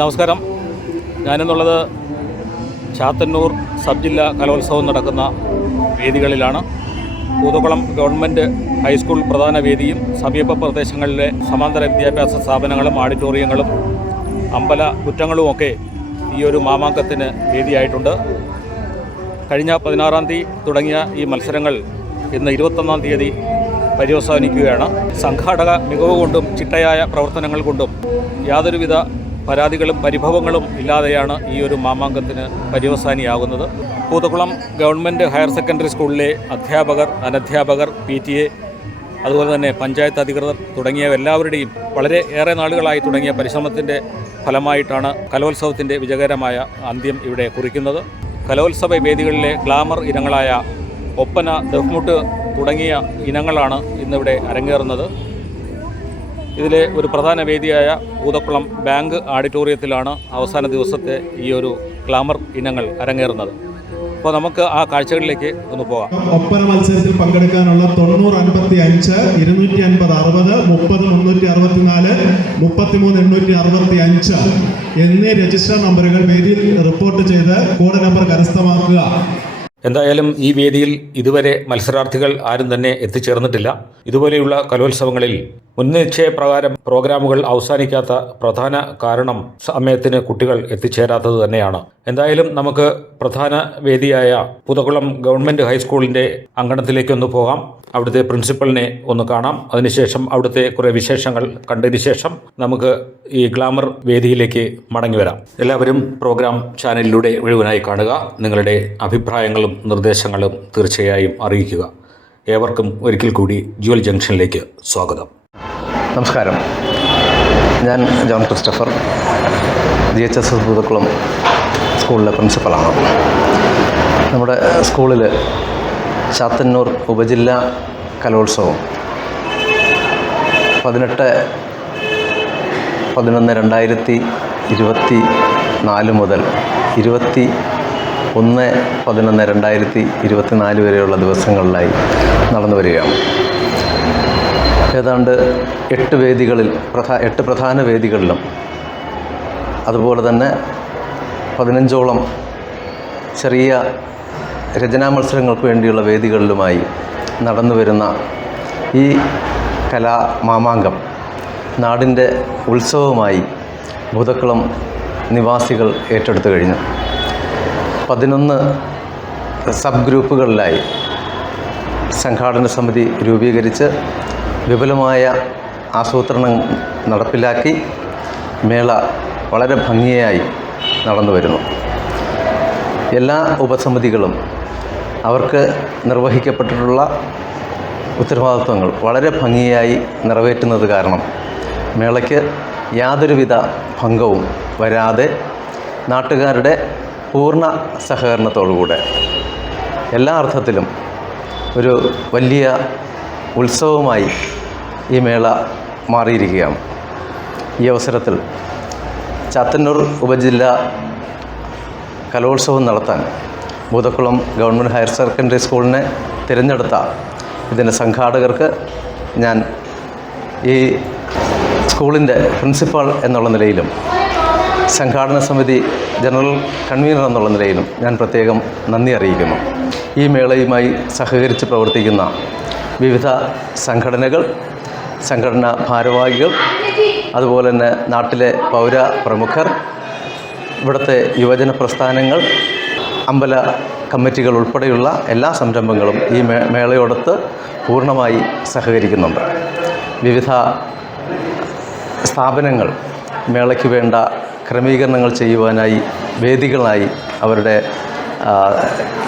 നമസ്കാരം. ഞാനെന്നുള്ളത് ചാത്തന്നൂർ സബ് ജില്ലാ കലോത്സവം നടക്കുന്ന വേദികളിലാണ്. പൂതക്കുളം ഗവൺമെൻറ് ഹൈസ്കൂൾ പ്രധാന വേദിയും സമീപ പ്രദേശങ്ങളിലെ സമാന്തര വിദ്യാഭ്യാസ സ്ഥാപനങ്ങളും ഓഡിറ്റോറിയങ്ങളും അമ്പല കുറ്റങ്ങളുമൊക്കെ ഈ ഒരു മാമാങ്കത്തിന് വേദിയായിട്ടുണ്ട്. കഴിഞ്ഞ 16-ാം തീയതി തുടങ്ങിയ ഈ മത്സരങ്ങൾ ഇന്ന് 21-ാം തീയതി പര്യവസാനിക്കുകയാണ്. സംഘാടക മികവ് കൊണ്ടും ചിട്ടയായ പ്രവർത്തനങ്ങൾ കൊണ്ടും യാതൊരുവിധ പരാതികളും പരിഭവങ്ങളും ഇല്ലാതെയാണ് ഈ ഒരു മാമാങ്കത്തിന് പര്യവസാനിയാകുന്നത്. പൂതക്കുളം ഗവൺമെൻറ് ഹയർ സെക്കൻഡറി സ്കൂളിലെ അധ്യാപകർ, അനധ്യാപകർ, PTA, അതുപോലെ തന്നെ പഞ്ചായത്ത് അധികൃതർ തുടങ്ങിയ എല്ലാവരുടെയും വളരെ ഏറെ നാളുകളായി തുടങ്ങിയ പരിശ്രമത്തിൻ്റെ ഫലമായിട്ടാണ് കലോത്സവത്തിൻ്റെ വിജയകരമായ അന്ത്യം ഇവിടെ കുറിക്കുന്നത്. കലോത്സവ വേദികളിലെ ഗ്ലാമർ ഇനങ്ങളായ ഒപ്പന, ദഫ്മുട്ട് തുടങ്ങിയ ഇനങ്ങളാണ് ഇന്നിവിടെ അരങ്ങേറുന്നത്. ഇതിലെ ഒരു പ്രധാന വേദിയായ പൂതക്കുളം ബാങ്ക് ഓഡിറ്റോറിയത്തിലാണ് അവസാന ദിവസത്തെ ഈ ഒരു ഗ്ലാമർ ഇനങ്ങൾ അരങ്ങേറുന്നത്. അപ്പോൾ നമുക്ക് ആ കാഴ്ചകളിലേക്ക് ഒന്ന് പോകാം. ഒപ്പന മത്സരത്തിൽ പങ്കെടുക്കാനുള്ള 9055, 250 60, 30 364, 33 865 എന്നീ രജിസ്റ്റർ നമ്പറുകൾ വേദിയിൽ റിപ്പോർട്ട് ചെയ്ത് കോഡ് നമ്പർ കരസ്ഥമാക്കുക. എന്തായാലും ഈ വേദിയിൽ ഇതുവരെ മത്സരാർത്ഥികൾ ആരും തന്നെ എത്തിച്ചേർന്നിട്ടില്ല. ഇതുപോലെയുള്ള കലോത്സവങ്ങളിൽ മുൻനിശ്ചയപ്രകാരം പ്രോഗ്രാമുകൾ അവസാനിക്കാത്ത പ്രധാന കാരണം സമയത്തിന് കുട്ടികൾ എത്തിച്ചേരാത്തത് തന്നെയാണ്. എന്തായാലും നമുക്ക് പ്രധാന വേദിയായ പൂതക്കുളം ഗവൺമെൻറ് ഹൈസ്കൂളിൻ്റെ അങ്കണത്തിലേക്കൊന്ന് പോകാം. അവിടുത്തെ പ്രിൻസിപ്പലിനെ ഒന്ന് കാണാം. അതിനുശേഷം അവിടുത്തെ കുറേ വിശേഷങ്ങൾ കണ്ടതിന് ശേഷം നമുക്ക് ഈ ഗ്ലാമർ വേദിയിലേക്ക് മടങ്ങി വരാം. എല്ലാവരും പ്രോഗ്രാം ചാനലിലൂടെ മുഴുവനായി കാണുക. നിങ്ങളുടെ അഭിപ്രായങ്ങളും നിർദ്ദേശങ്ങളും തീർച്ചയായും അറിയിക്കുക. ഏവർക്കും ഒരിക്കൽ കൂടി ജുവൽ ജംഗ്ഷനിലേക്ക് സ്വാഗതം. നമസ്കാരം. ഞാൻ ജോൺ ക്രിസ്റ്റഫർ, GHS പൂതക്കുളം സ്കൂളിലെ പ്രിൻസിപ്പലാണ്. നമ്മുടെ സ്കൂളിൽ ചാത്തന്നൂർ ഉപജില്ലാ കലോത്സവം 18-11-2024 മുതൽ 21-11-2024 വരെയുള്ള ദിവസങ്ങളിലായി നടന്നു വരികയാണ്. ഏതാണ്ട് 8 വേദികളിൽ 8 പ്രധാന വേദികളിലും അതുപോലെ തന്നെ 15ഓളം ചെറിയ രചനാ മത്സരങ്ങൾക്ക് വേണ്ടിയുള്ള വേദികളിലുമായി നടന്നു വരുന്ന ഈ കലാമാമാങ്കം നാടിൻ്റെ ഉത്സവമായി പൂതക്കുളം നിവാസികൾ ഏറ്റെടുത്തു കഴിഞ്ഞു. 11 സബ് ഗ്രൂപ്പുകളിലായി സംഘാടന സമിതി രൂപീകരിച്ച് വിപുലമായ ആസൂത്രണം നടപ്പിലാക്കി മേള വളരെ ഭംഗിയായി നടന്നു വരുന്നു. എല്ലാ ഉപസമിതികളും അവർക്ക് നിർവഹിക്കപ്പെട്ടിട്ടുള്ള ഉത്തരവാദിത്വങ്ങൾ വളരെ ഭംഗിയായി നിറവേറ്റുന്നത് കാരണം മേളയ്ക്ക് യാതൊരുവിധ ഭംഗവും വരാതെ നാട്ടുകാരുടെ പൂർണ്ണ സഹകരണത്തോടുകൂടെ എല്ലാ അർത്ഥത്തിലും ഒരു വലിയ ഉത്സവമായി ഈ മേള മാറിയിരിക്കുകയാണ്. ഈ അവസരത്തിൽ ചാത്തന്നൂർ ഉപജില്ലാ കലോത്സവം നടത്താൻ പൂതക്കുളം ഗവൺമെൻറ് ഹയർ സെക്കൻഡറി സ്കൂളിനെ തിരഞ്ഞെടുത്ത ഇതിൻ്റെ സംഘാടകർക്ക് ഞാൻ ഈ സ്കൂളിൻ്റെ പ്രിൻസിപ്പാൾ എന്നുള്ള നിലയിലും സംഘാടന സമിതി ജനറൽ കൺവീനർ എന്നുള്ള നിലയിലും ഞാൻ പ്രത്യേകം നന്ദി അറിയിക്കുന്നു. ഈ മേളയുമായി സഹകരിച്ച് പ്രവർത്തിക്കുന്ന വിവിധ സംഘടനകൾ, സംഘടനാ ഭാരവാഹികൾ, അതുപോലെ തന്നെ നാട്ടിലെ പൗര പ്രമുഖർ, ഇവിടുത്തെ യുവജന പ്രസ്ഥാനങ്ങൾ, അമ്പല കമ്മിറ്റികൾ ഉൾപ്പെടെയുള്ള എല്ലാ സംരംഭങ്ങളും ഈ മേളയോടൊത്ത് പൂർണ്ണമായി സഹകരിക്കുന്നുണ്ട്. വിവിധ സ്ഥാപനങ്ങൾ മേളയ്ക്ക് വേണ്ട ക്രമീകരണങ്ങൾ ചെയ്യുവാനായി വേദികളായി അവരുടെ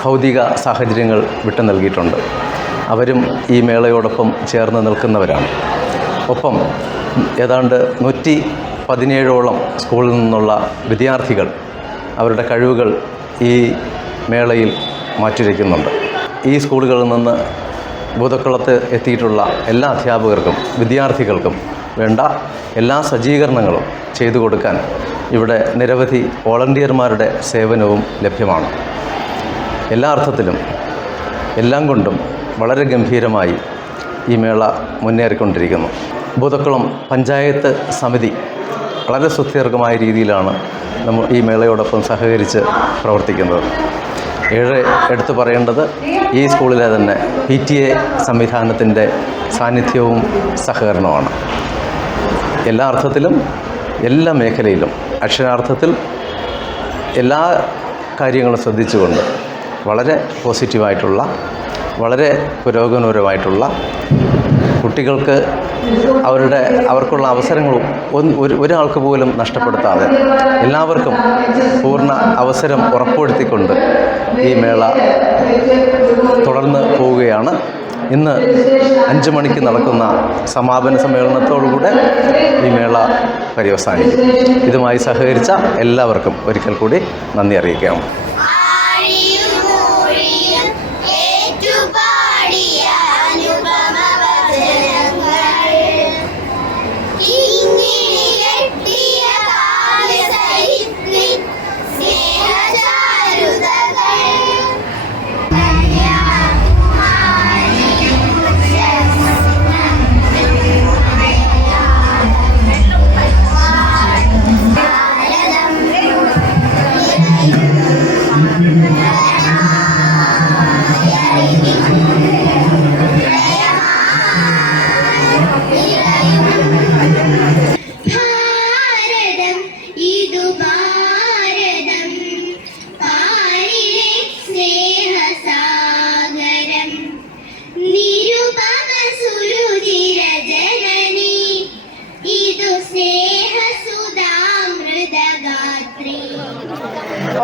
ഭൗതിക സാഹചര്യങ്ങൾ വിട്ടു നൽകിയിട്ടുണ്ട്. അവരും ഈ മേളയോടൊപ്പം ചേർന്ന് നിൽക്കുന്നവരാണ്. ഒപ്പം ഏതാണ്ട് 117ഓളം സ്കൂളിൽ നിന്നുള്ള വിദ്യാർത്ഥികൾ അവരുടെ കഴിവുകൾ ഈ മേളയിൽ മാറ്റുരയ്ക്കുന്നുണ്ട്. ഈ സ്കൂളുകളിൽ നിന്ന് പൂതക്കുളത്ത് എത്തിയിട്ടുള്ള എല്ലാ അധ്യാപകർക്കും വിദ്യാർത്ഥികൾക്കും വേണ്ട എല്ലാ സജ്ജീകരണങ്ങളും ചെയ്തു കൊടുക്കാൻ ഇവിടെ നിരവധി വോളണ്ടിയർമാരുടെ സേവനവും ലഭ്യമാണ്. എല്ലാ അർത്ഥത്തിലും എല്ലാം കൊണ്ടും വളരെ ഗംഭീരമായി ഈ മേള മുന്നേറിക്കൊണ്ടിരിക്കുന്നു. പൂതക്കുളം പഞ്ചായത്ത് സമിതി വളരെ സുദീർഘമായ രീതിയിലാണ് നമ്മൾ ഈ മേളയോടൊപ്പം സഹകരിച്ച് പ്രവർത്തിക്കുന്നത്. എടുത്തു പറയേണ്ടത് ഈ സ്കൂളിലെ തന്നെ PTA സംവിധാനത്തിൻ്റെ സാന്നിധ്യവും സഹകരണമാണ്. എല്ലാ അർത്ഥത്തിലും എല്ലാ മേഖലയിലും അക്ഷരാർത്ഥത്തിൽ എല്ലാ കാര്യങ്ങളും ശ്രദ്ധിച്ചുകൊണ്ട് വളരെ പോസിറ്റീവായിട്ടുള്ള വളരെ പുരോഗമനപരമായിട്ടുള്ള കുട്ടികൾക്ക് അവർക്കുള്ള അവസരങ്ങൾ ഒരാൾക്ക് പോലും നഷ്ടപ്പെടുത്താതെ എല്ലാവർക്കും പൂർണ്ണ അവസരം ഉറപ്പുവരുത്തിക്കൊണ്ട് ഈ മേള തുടർന്ന് പോവുകയാണ്. ഇന്ന് 5 മണിക്ക് നടക്കുന്ന സമാപന സമ്മേളനത്തോടുകൂടെ ഈ മേള പര്യവസാനിക്കും. ഇതുമായി സഹകരിച്ച എല്ലാവർക്കും ഒരിക്കൽ കൂടി നന്ദി അറിയിക്കാം.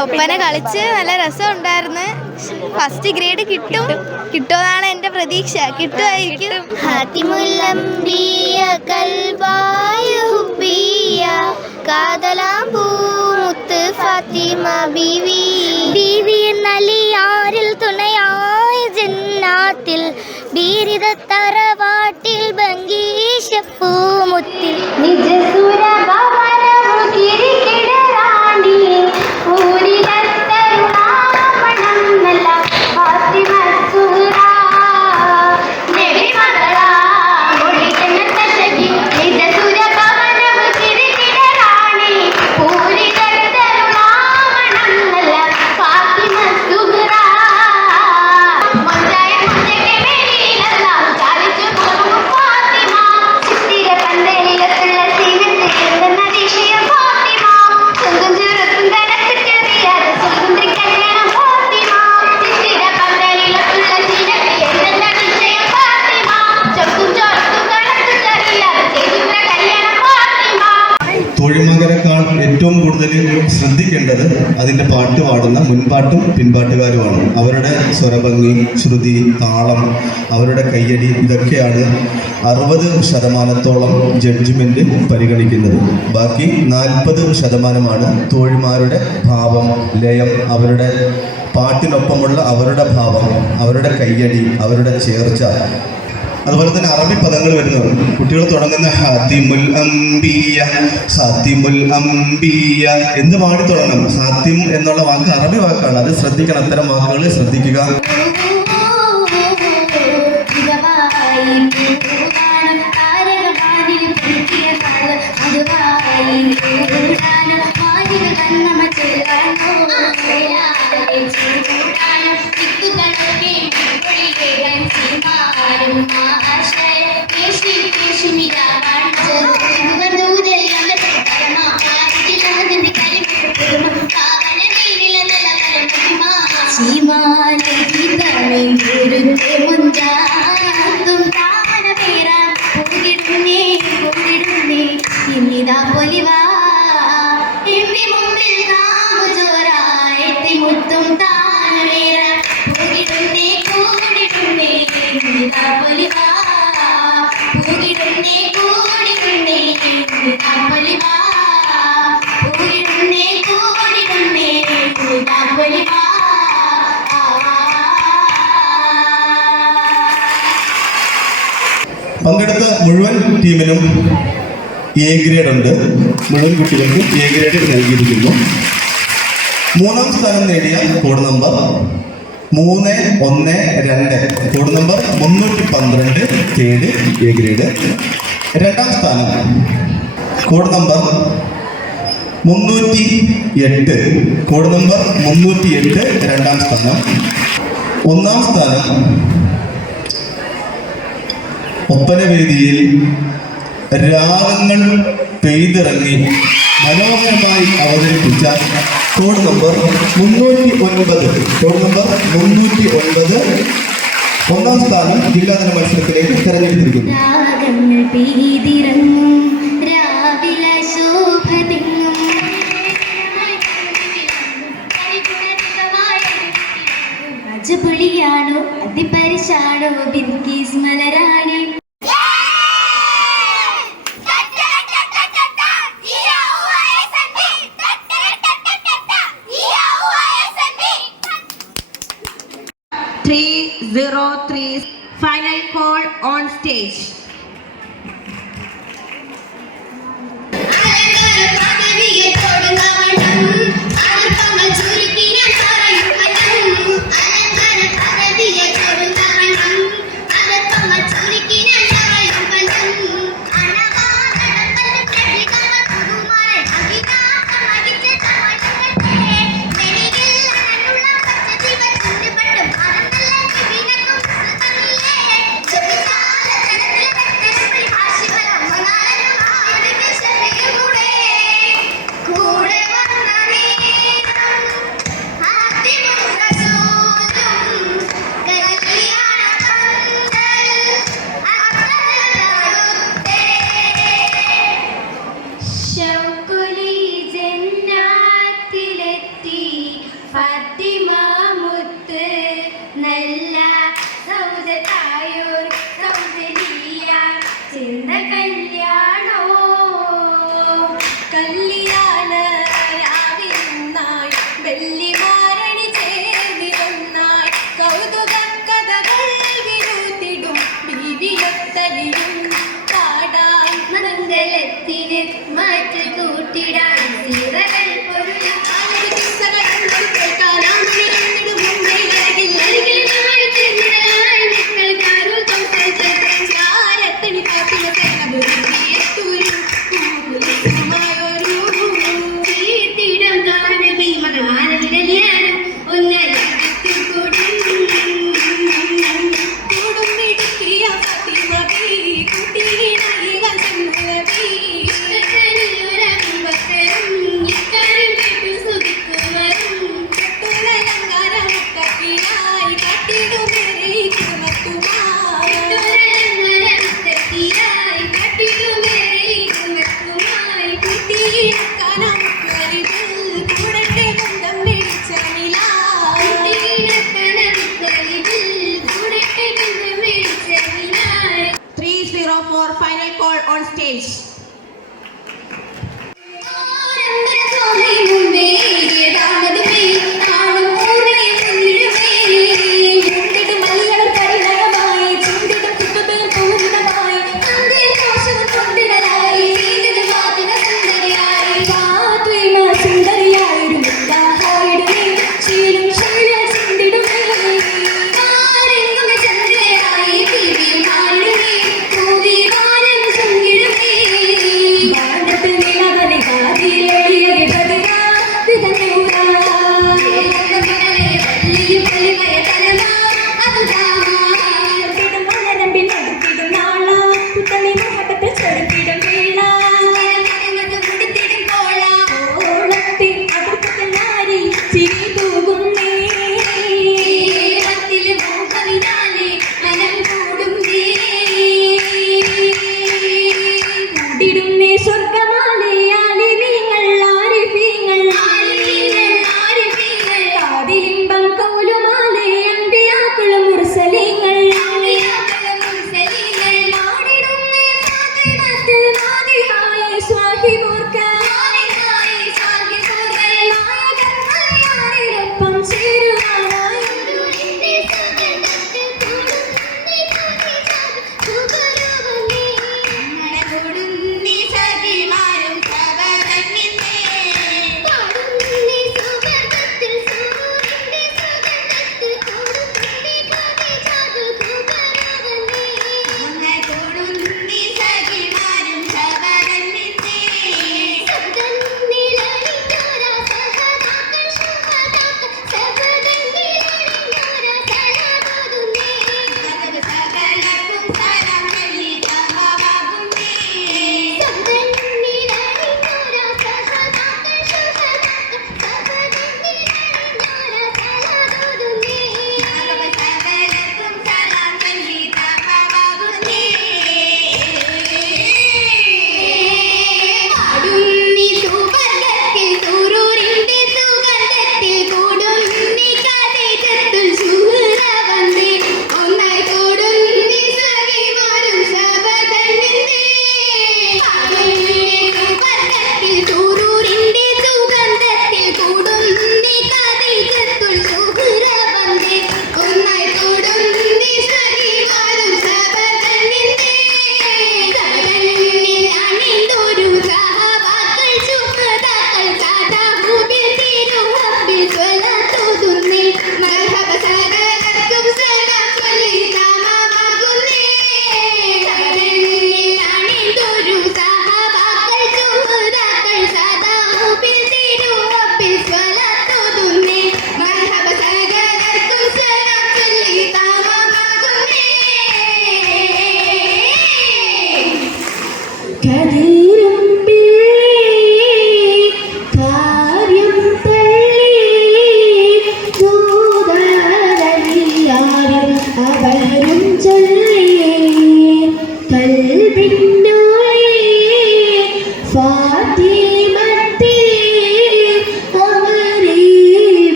ഒപ്പന കളിച്ച് നല്ല രസമുണ്ടായിരുന്നു. ഫസ്റ്റ് ഗ്രേഡ് കിട്ടുമെന്നാണ് എൻ്റെ പ്രതീക്ഷ. കിട്ടുമായിരിക്കും. ബീവി എന്നലിയാരിൽ തുണയായ ജന്നാത്തിൽ ബീരിത തറവാട്ടിൽ ബംഗീശപ്പൂമുത്തിൽ നിജസുര തോഴിമകരെക്കാൾ ഏറ്റവും കൂടുതൽ ശ്രദ്ധിക്കേണ്ടത് അതിൻ്റെ പാട്ട് പാടുന്ന മുൻപാട്ടും പിൻപാട്ടുകാരുമാണ്. അവരുടെ സ്വരഭംഗി, ശ്രുതി, താളം, അവരുടെ കയ്യടി, ഇതൊക്കെയാണ് 60% ജഡ്ജ്മെൻറ്റ് പരിഗണിക്കുന്നത്. ബാക്കി 40% തോഴിമാരുടെ ഭാവം, ലയം, അവരുടെ പാട്ടിനൊപ്പമുള്ള അവരുടെ ഭാവം, അവരുടെ കയ്യടി, അവരുടെ ചേർച്ച. അതുപോലെ തന്നെ അറബി പദങ്ങൾ വരുന്നത് കുട്ടികൾ തുടങ്ങുന്ന ഹാത്തിമുൽ അംബിയ, ഹാത്തിമുൽ അംബിയ എന്ന് പാടി തുടങ്ങണം. ഹാത്തിം എന്നുള്ള വാക്ക് അറബി വാക്കാണ്, അത് ശ്രദ്ധിക്കണം. അത്തരം വാക്കുകൾ ശ്രദ്ധിക്കുക. പങ്കെടുത്ത മുഴുവൻ ടീമിനും A ഗ്രേഡ് ഉണ്ട്. മുഴുവൻ കുട്ടികൾക്കും A ഗ്രേഡ് നൽകിയിരിക്കുന്നു. 3ാം സ്ഥാനം നേടിയ code number 312, code number 312 third A grade. 2ാം സ്ഥാനം കോഡ് നമ്പർ 308. കോഡ് നമ്പർ 308 രണ്ടാം സ്ഥാനം. ഒന്നാം സ്ഥാനം ഒപ്പനവേദിയിൽ രാഗങ്ങൾ പെയ്തിറങ്ങി മനോഹരമായി അവതരിപ്പിച്ച കോഡ് നമ്പർ 309. കോഡ് നമ്പർ 309 ഒന്നാം സ്ഥാനം ജില്ലാതല മത്സരത്തിലേക്ക് തെരഞ്ഞെടുത്തിരിക്കുന്നു. രാഗങ്ങൾ പെയ്തിറങ്ങും രാവിലെ ശോഭ തിങ്ങും അജപുളിയാണോ അതിപരിശാണോ Bilkis മലരാണി. Final call on stage.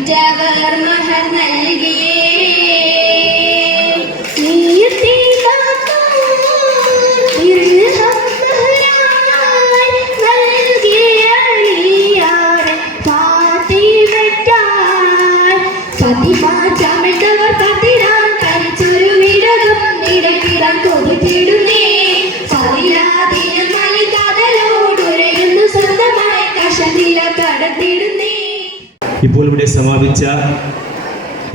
ഉറ്റവർ മഹർ നൽകിയേ ഇപ്പോൾ ഇവിടെ സമാപിച്ച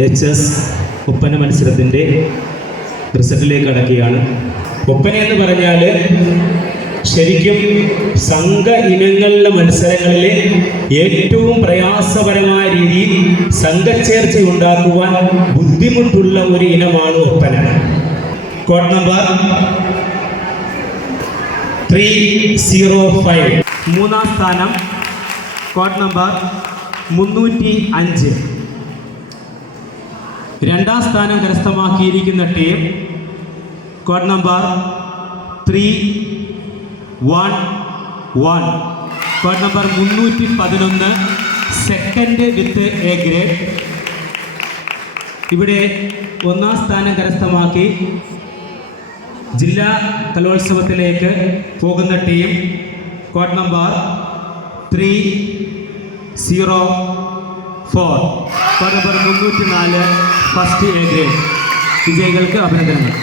HS ഒപ്പന മത്സരത്തിൻ്റെ റിസൾട്ടിലേക്ക് കടക്കുകയാണ്. ഒപ്പന എന്ന് പറഞ്ഞാൽ ശരിക്കും സംഘ ഇനങ്ങളിലെ മത്സരങ്ങളിലെ ഏറ്റവും പ്രയാസപരമായ രീതിയിൽ സംഘച്ചേർച്ച ഉണ്ടാക്കുവാൻ ബുദ്ധിമുട്ടുള്ള ഒരു ഇനമാണ് ഒപ്പന. Code number 305. മൂന്നാം സ്ഥാനം കോഡ് നമ്പർ 305. രണ്ടാം സ്ഥാനം കരസ്ഥമാക്കിയിരിക്കുന്ന team code number 311. Code number 311 second with A grade. ഇവിടെ ഒന്നാം സ്ഥാനം കരസ്ഥമാക്കി ജില്ലാ കലോത്സവത്തിലേക്ക് പോകുന്ന team code number 304. Code number 304 first A grade. വിജയികൾക്ക് അഭിനന്ദനങ്ങൾ.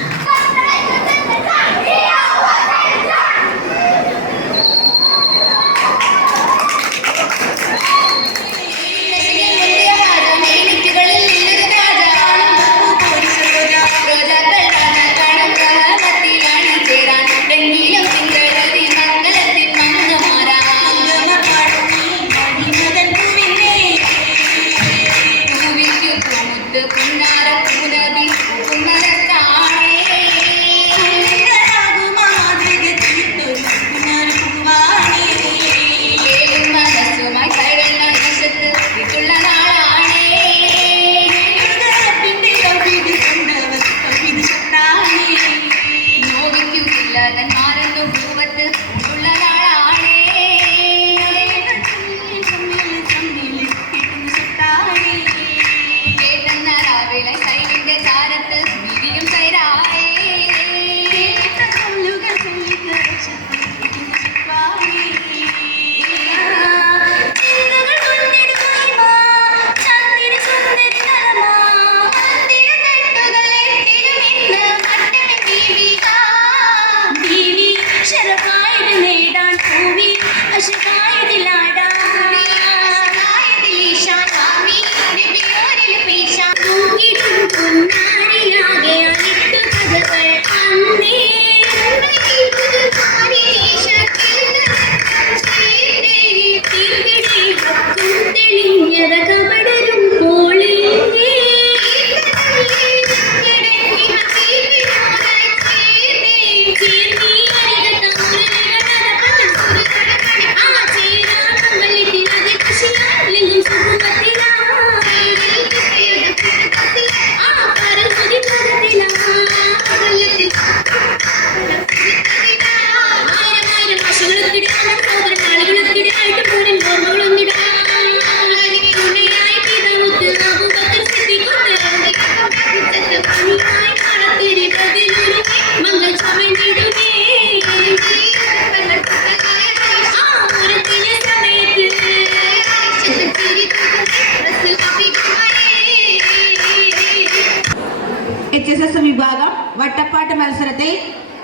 HSS വിഭാഗം വട്ടപ്പാട്ട് മത്സരത്തിൽ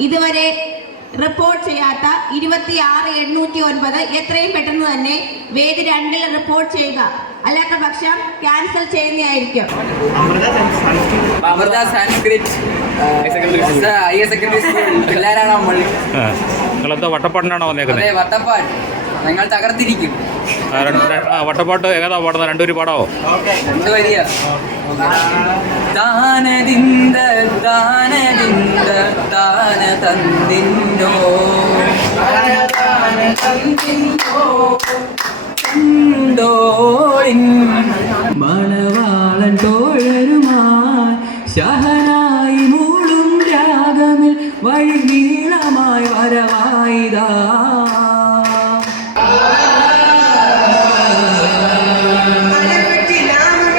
ഇതുവരെ റിപ്പോർട്ട് ചെയ്യാത്ത 26,809 എത്രയും പെട്ടെന്ന് തന്നെ വേദി 2-ൽ റിപ്പോർട്ട് ചെയ്യുക. അല്ലാത്ത പക്ഷം ക്യാൻസൽ ചെയ്യുന്നതായിരിക്കും. Amrita Sanskrit higher secondary school പിള്ളേരാണ് നമ്മൾ. നിങ്ങളെന്താ വട്ടപ്പാട്ടിനാണോ വന്നേക്കുന്നത്? അതെ, വട്ടപ്പാട്ട് ഞങ്ങൾ തകർത്തിരിക്കും. വട്ടപ്പാട്ട് ഏതാ പാടുന്ന? രണ്ടുപേരും പാടാവോ? രണ്ട് വരിക. താനതിന്ത താനതിന്ത താന തന്നിന്നോ കണ്ടോളിൻ മണവാളൻ തോഴരുമായി ശഹനായി മൂളും രാഗമിൽ വഴി നീളമായി വരവായിതാ. നാമ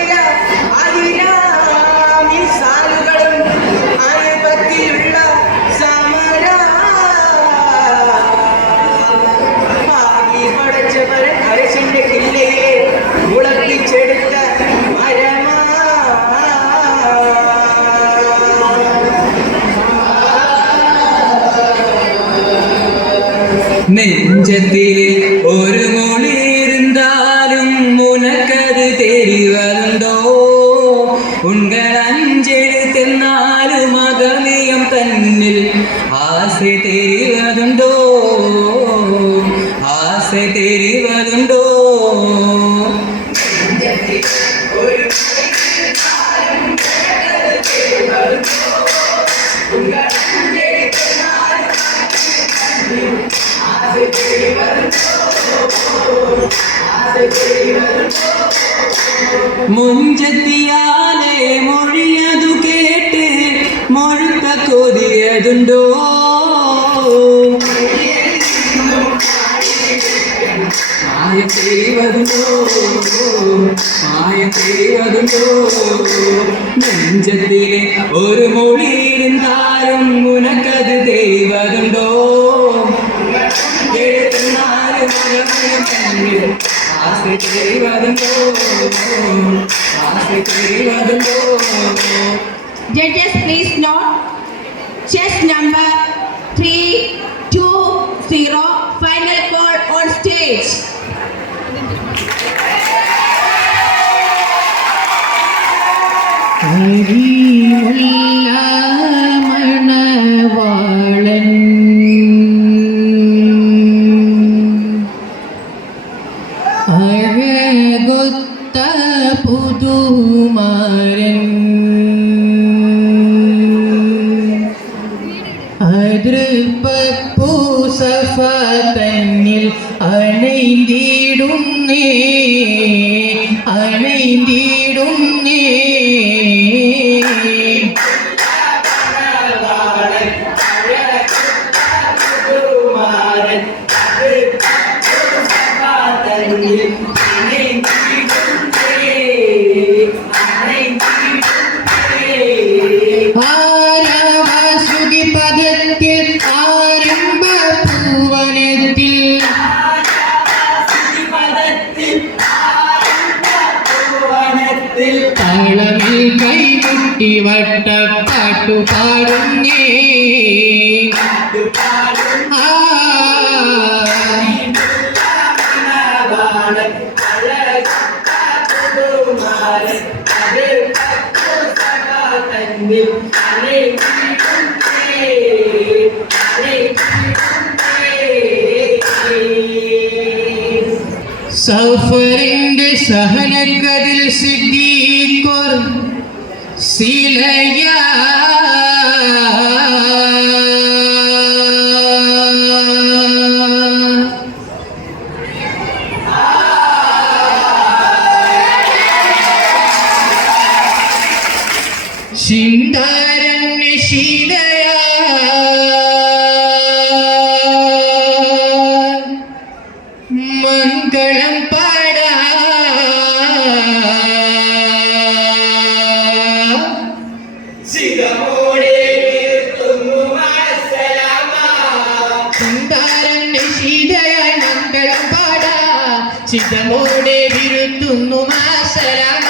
മുഞ്ചത്തിയാലെ മൊഴിയതു കേട്ട് മൊഴുക്ക കൊതിയതുണ്ടോ മായ ചെയ്വതുണ്ടോ നെഞ്ചത്തിലെ ഒരു മൊഴിയിരുന്നാലും ഉനക്കത് ചെയ്വതുണ്ടോ Judges, please note, chess number 320, final call on stage. ഹരിമുല്ല മണവാളൻ അഴകൊത്ത പുതുമാരൻ അതിർപ്പൂസഫ തന്നിൽ അണൈന്തിടുന്നേ ആരവസുഖി പദത്തിൽ ആരംഭ പൂവനത്തിൽ താളമിൽ കൈമുട്ടി വട്ടപ്പാട്ടു പാടുന്നേ സഫറിന്റെ സഹനക്കതിൽ സിദ്ദീഖർ സിലയ ശിന്ദാരന് ശീതയ മംഗളം പാടാ ശിന്ദാരന് ശീതയ മംഗളം പാടാ ചിതമോടെ വിരുത്തുന്നു മാസലമ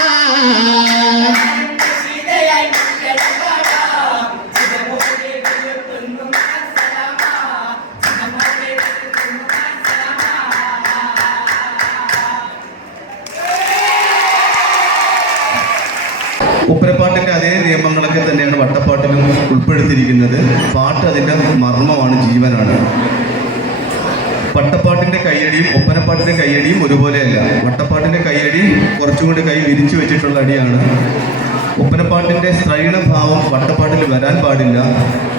ഉപ്പരപ്പാട്ടിൻ്റെ അതേ നിയമങ്ങളൊക്കെ തന്നെയാണ് വട്ടപ്പാട്ടിലും ഉൾപ്പെടുത്തിയിരിക്കുന്നത്. പാട്ട് അതിൻ്റെ മർമ്മമാണ്, ജീവനാണ്. വട്ടപ്പാട്ടിൻ്റെ കയ്യടിയും ഒപ്പനപ്പാട്ടിൻ്റെ കയ്യടിയും ഒരുപോലെയല്ല. വട്ടപ്പാട്ടിൻ്റെ കയ്യടി കുറച്ചും കൂടി കൈ വിരിച്ചു വെച്ചിട്ടുള്ള അടിയാണ്. ഒപ്പനപ്പാട്ടിൻ്റെ സ്ത്രൈണഭാവം വട്ടപ്പാട്ടിൽ വരാൻ പാടില്ല.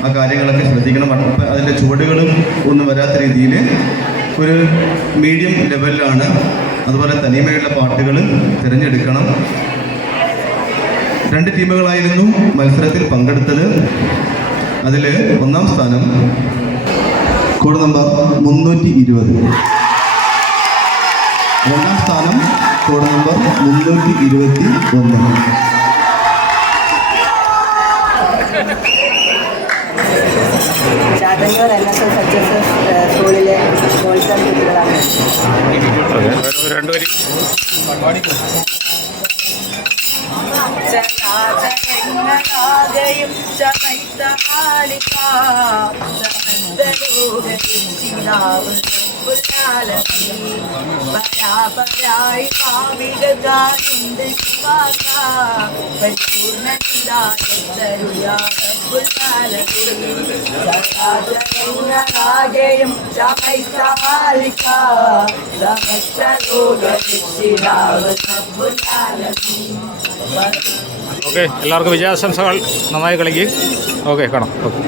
ആ കാര്യങ്ങളൊക്കെ ശ്രദ്ധിക്കണം. അതിൻ്റെ ചുവടുകളും ഒന്നും വരാത്ത രീതിയിൽ ഒരു മീഡിയം ലെവലിലാണ്. അതുപോലെ തനിമയുള്ള പാട്ടുകൾ തിരഞ്ഞെടുക്കണം. 2 ടീമുകളായിരുന്നു മത്സരത്തിൽ പങ്കെടുത്തത്. അതിൽ ഒന്നാം സ്ഥാനം കോഡ് നമ്പർ 320, രണ്ടാം സ്ഥാനം code number 321. Chathannoor NSS HSS സ്കൂളിലെ മോൾസൺ കുട്ടികളാണ്. ചരാചരങ്ങളാകെയും ചമൈത്ത മാലിക സമസ്തലോകനാവ് പരാപരായി ഭാവികകാരുണ്ട് ശിവാക പരിപൂർണാകെയും ചമൈത്ത മാലിക സമസ്തലോകനാവ് ഓക്കെ, എല്ലാവർക്കും വിജയാശംസകൾ. നന്നായി കളിക്ക്. ഓക്കെ, കാണാം. ഓക്കെ.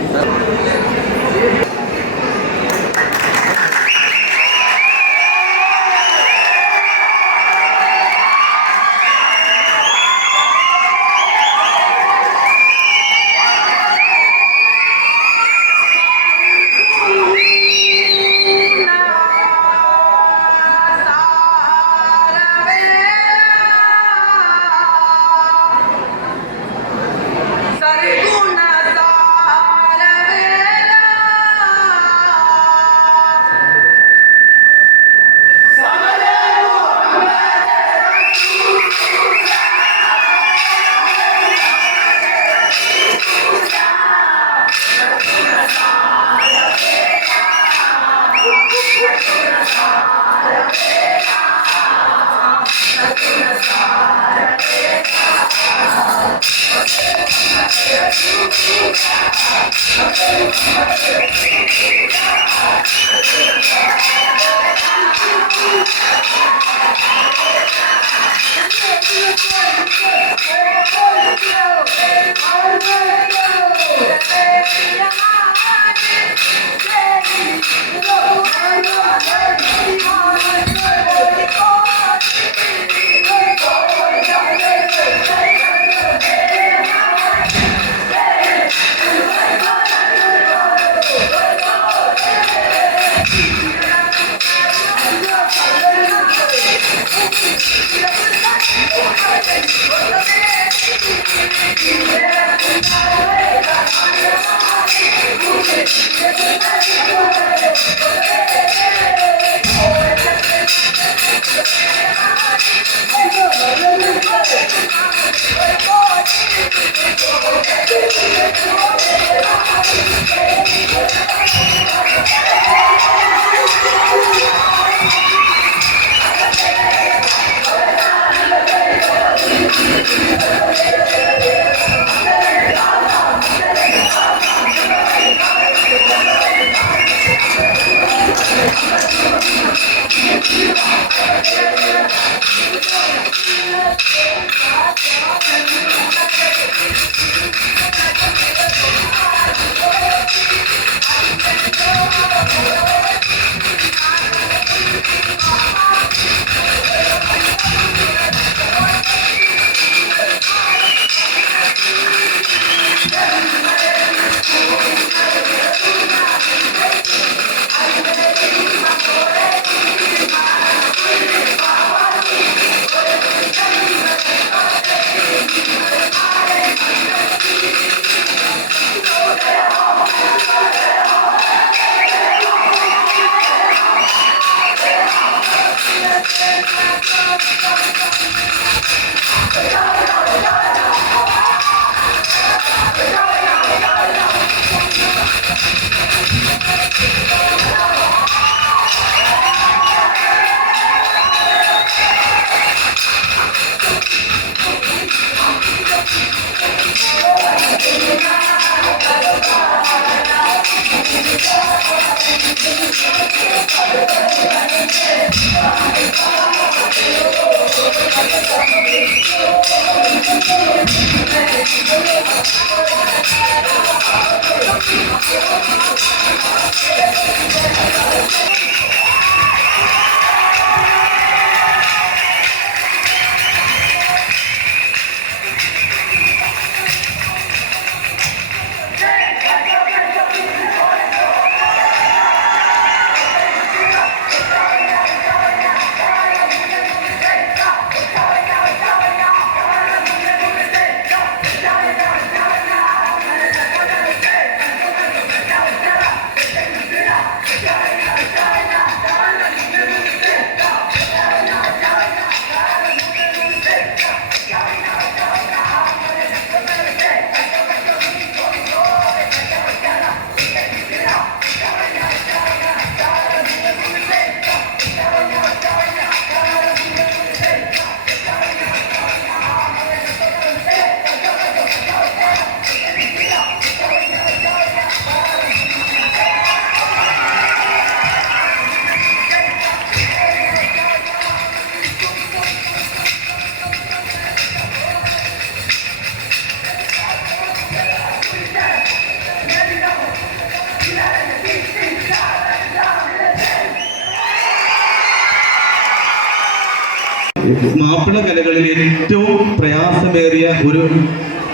മാപ്പിള കലകളിൽ ഏറ്റവും പ്രയാസമേറിയ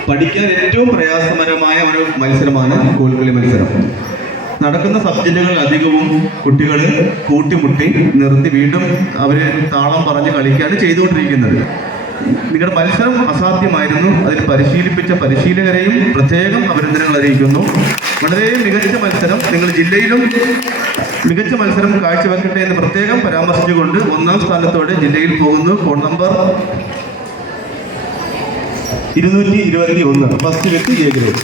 പഠിക്കാൻ ഏറ്റവും പ്രയാസകരമായ ഒരു മത്സരമാണ് കോൽക്കളി മത്സരം. നടക്കുന്ന സബ്ജക്റ്റുകൾ അധികവും കുട്ടികൾ കൂട്ടിമുട്ടി നിർത്തി വീണ്ടും അവർ താളം പറഞ്ഞ് കളിക്കുകയാണ് ചെയ്തുകൊണ്ടിരിക്കുന്നത്. നിങ്ങളുടെ മത്സരം അസാധ്യമായിരുന്നു. അതിൽ പരിശീലിപ്പിച്ച പരിശീലകരെയും പ്രത്യേകം അഭിനന്ദനങ്ങൾ അറിയിക്കുന്നു. വളരെ മികച്ച മത്സരം, നിങ്ങൾ ജില്ലയിലും മികച്ച മത്സരം കാഴ്ചവെക്കട്ടെ എന്ന് പ്രത്യേകം പരാമർശിച്ചുകൊണ്ട് 1ാം സ്ഥാനത്തോടെ ജില്ലയിൽ പോകുന്നു. ഫോൺ നമ്പർ 221, ഫസ്റ്റ് വ്യക്തി എ ഗ്രേഡ്.